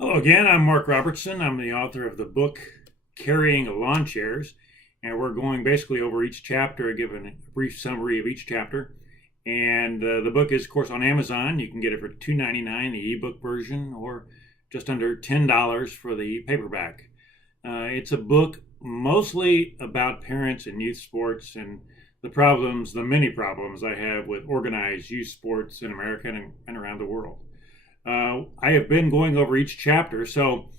Hello again, I'm Mark Robertson. I'm the author of the book Carrying Lawn Chairs, and we're going basically over each chapter, giving a brief summary of each chapter. And the book is, of course, on Amazon. You can get it for $2.99, the ebook version, or just under $10 for the paperback. It's a book mostly about parents and youth sports and the many problems I have with organized youth sports in America and around the world. I have been going over each chapter, so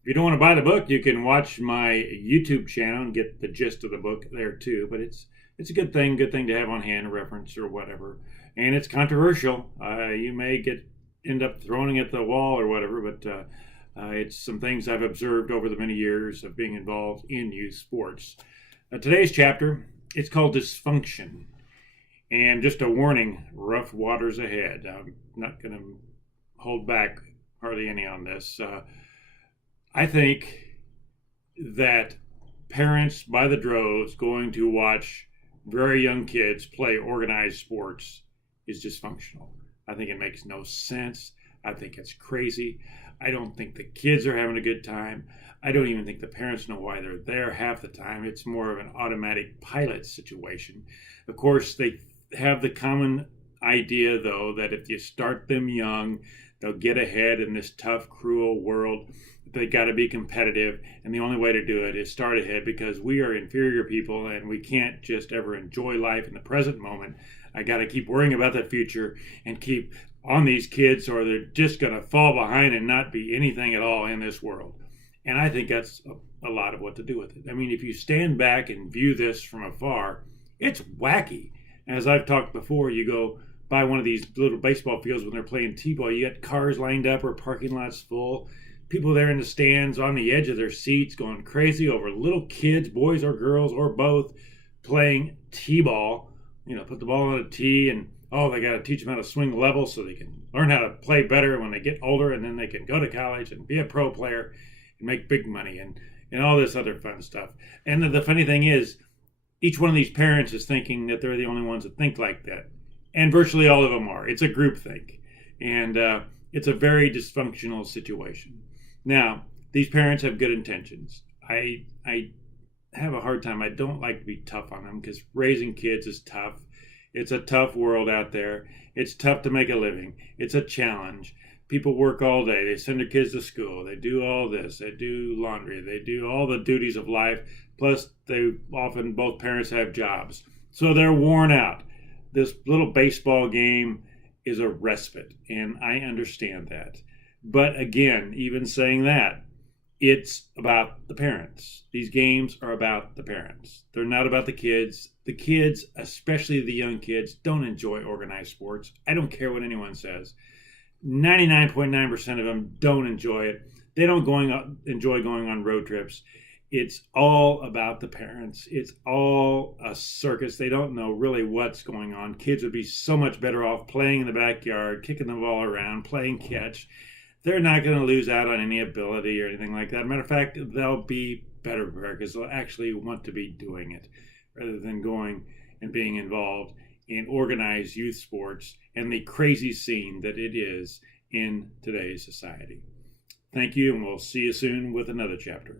if you don't want to buy the book, you can watch my YouTube channel and get the gist of the book there too. But it's a good thing to have on hand, a reference or whatever. And it's controversial. You may end up throwing it at the wall or whatever, but it's some things I've observed over the many years of being involved in youth sports. Today's chapter, it's called Dysfunction. And just a warning, rough waters ahead. I'm not going to hold back hardly any on this. I think that parents by the droves going to watch very young kids play organized sports is dysfunctional. I think it makes no sense. I think it's crazy. I don't think the kids are having a good time. I don't even think the parents know why they're there half the time. It's more of an automatic pilot situation. Of course, they have the common idea, though, that if you start them young, they'll get ahead in this tough, cruel world. They got to be competitive, and the only way to do it is start ahead, because we are inferior people and we can't just ever enjoy life in the present moment. I got to keep worrying about the future and keep on these kids, or they're just going to fall behind and not be anything at all in this world. And I think that's a lot of what to do with it. I mean, if you stand back and view this from afar, it's wacky. As I've talked before, you go by one of these little baseball fields when they're playing t-ball, you got cars lined up or parking lots full, people there in the stands on the edge of their seats going crazy over little kids, boys or girls or both, playing t-ball. Put the ball on a tee, and they got to teach them how to swing level so they can learn how to play better when they get older, and then they can go to college and be a pro player and make big money and all this other fun stuff. And the funny thing is, each one of these parents is thinking that they're the only ones that think like that. And virtually all of them are. It's a groupthink. And it's a very dysfunctional situation. Now, these parents have good intentions. I have a hard time. I don't like to be tough on them, because raising kids is tough. It's a tough world out there. It's tough to make a living. It's a challenge. People work all day. They send their kids to school. They do all this. They do laundry. They do all the duties of life. Plus, both parents have jobs. So they're worn out. This little baseball game is a respite, and I understand that. But again, even saying that, it's about the parents. These games are about the parents. They're not about the kids. The kids, especially the young kids, don't enjoy organized sports. I don't care what anyone says. 99.9% of them don't enjoy it. They don't enjoy going on road trips. It's all about the parents. It's all a circus. They don't know really what's going on. Kids would be so much better off playing in the backyard, kicking the ball around, playing catch. They're not going to lose out on any ability or anything like that. Matter of fact, they'll be better prepared because they'll actually want to be doing it rather than going and being involved in organized youth sports and the crazy scene that it is in today's society. Thank you, and we'll see you soon with another chapter.